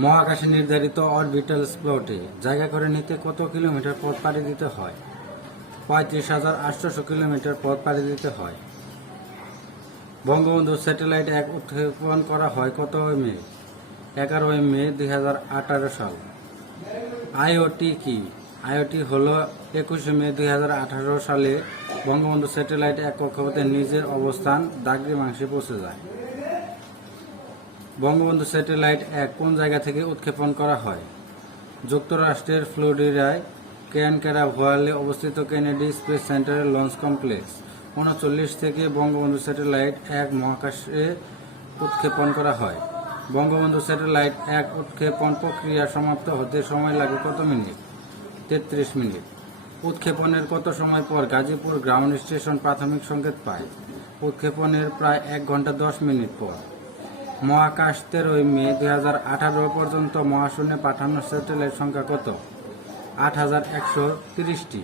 মহাকাশে নির্ধারিত অরবিটাল স্লটে জায়গা করে নিতে কত কিলোমিটার পথ পাড়ি দিতে হয়? 35,800 কিলোমিটার পথ পাড়ি দিতে হয়। বঙ্গবন্ধু স্যাটেলাইট 1 উৎক্ষেপণ করা হয় কত মে? 11 মে 2018 সাল। আইওটি কি? আইওটি হল 21 মে 2018 সালে বঙ্গবন্ধু স্যাটেলাইট 1 কক্ষপথে নিজের অবস্থান দ্রাঘিমাংশে পৌঁছে যায়। বঙ্গবন্ধু স্যাটেলাইট 1 কোন জায়গা থেকে উৎক্ষেপণ করা হয়? যুক্তরাষ্ট্রের ফ্লোরিডায় ক্যানবেরাভ্যালে অবস্থিত কেনেডি স্পেস সেন্টারের লঞ্চ কমপ্লেক্স 39 থেকে বঙ্গবন্ধু স্যাটেলাইট 1 মহাকাশে উৎক্ষেপণ করা হয়। বঙ্গবন্ধু স্যাটেলাইট 1 উৎক্ষেপণ প্রক্রিয়া সমাপ্ত হতে সময় লাগে কত মিনিট? 33 মিনিট। উৎক্ষেপণের কত সময় পর গাজীপুর গ্রাউন্ড স্টেশন প্রাথমিক সংকেত পায়? উৎক্ষেপণের প্রায় 1 ঘন্টা 10 মিনিট পর। মহাকাশ 13 মে 2018 পর্যন্ত মহাশূন্যে পাঠানো স্যাটেলাইট সংখ্যা কত? 8,130টি।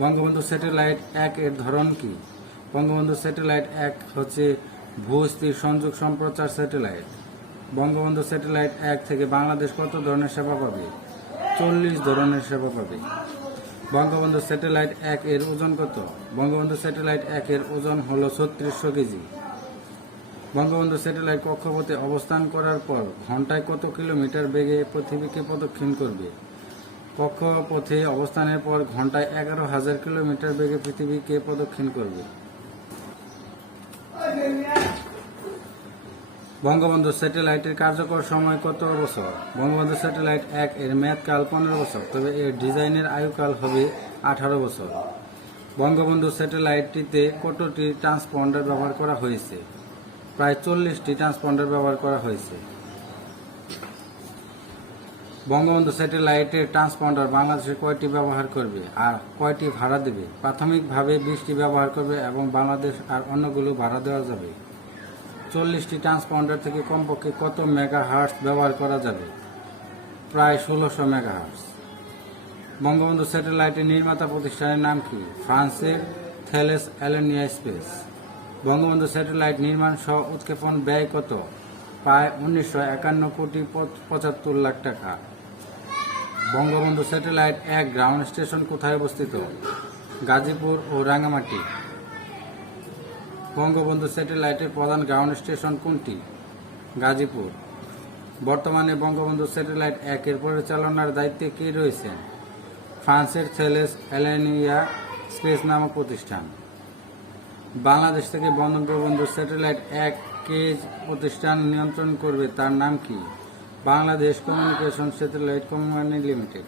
বঙ্গবন্ধু স্যাটেলাইট 1 এর ধরন কি? বঙ্গবন্ধু স্যাটেলাইট 1 হচ্ছে ভূ-স্থির সংযোগ সম্প্রচার স্যাটেলাইট। বঙ্গবন্ধু স্যাটেলাইট 1 থেকে বাংলাদেশ কত ধরনের সেবা পাবে? 40 ধরনের সেবা পাবে। বঙ্গবন্ধু স্যাটেলাইট 1 এর ওজন কত? বঙ্গবন্ধু স্যাটেলাইট 1 এর ওজন হল 3600 কেজি। বঙ্গবন্ধু স্যাটেলাইট কক্ষপথে অবস্থান করার পর ঘন্টায় কত কিলোমিটার বেগে পৃথিবীকে প্রদক্ষিণ করবে? কক্ষপথে অবস্থানের পর ঘন্টায় 11,000 কিলোমিটার বেগে পৃথিবীকে প্রদক্ষিণ করবে। বঙ্গবন্ধু স্যাটেলাইটের কার্যকর সময় কত বছর? বঙ্গবন্ধু স্যাটেলাইট 1 এর মেয়াদকাল 15 বছর, তবে এর ডিজাইনের আয়ুকাল হবে 18 বছর। বঙ্গবন্ধু স্যাটেলাইটটিতে কতটি ট্রান্সপন্ডার ব্যবহার করা হয়েছে? প্রায় 40টি ট্রান্সপন্ডার ব্যবহার করা হয়েছে। বঙ্গবন্ধু স্যাটেলাইটের ট্রান্সপন্ডার বাংলাদেশে কয়টি ব্যবহার করবে আর কয়টি ভাড়া দেবে? প্রাথমিকভাবে 20টি ব্যবহার করবে এবং বাংলাদেশ আর অন্যগুলো ভাড়া দেওয়া যাবে। 40টি ট্রান্সপন্ডার থেকে কমপক্ষে কত মেগাহার্টজ ব্যবহার করা যাবে? প্রায় 1600 মেগাহার্টজ। বঙ্গবন্ধু স্যাটেলাইটের নির্মাতা প্রতিষ্ঠানের নাম কি? ফ্রান্সের থেলেস অ্যালেনিয়া স্পেস। বঙ্গবন্ধু স্যাটেলাইট নির্মাণ সহ উৎক্ষেপণ ব্যয় কত? প্রায় 1951 কোটি 75 লাখ টাকা। বঙ্গবন্ধু স্যাটেলাইট 1 গ্রাউন্ড স্টেশন কোথায় অবস্থিত? গাজীপুর ও রাঙ্গামাটি। বঙ্গবন্ধু স্যাটেলাইটের প্রধান গ্রাউন্ড স্টেশন কোনটি? গাজীপুর। বর্তমানে বঙ্গবন্ধু স্যাটেলাইট 1 এর পরিচালনার দায়িত্বে কে রয়েছেন? ফ্রান্সের থেলেস অ্যালেনিয়া স্পেস নামক প্রতিষ্ঠান। বাংলাদেশ থেকে বঙ্গবন্ধু স্যাটেলাইট 1 কে প্রতিষ্ঠান নিয়ন্ত্রণ করবে তার নাম কি? Bangladesh communication satellite company limited.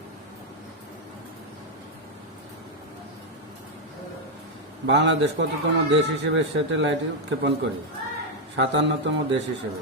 Bangladesh কততম দেশ হিসেবে স্যাটেলাইট উৎক্ষেপণ করে? 57তম দেশ হিসেবে।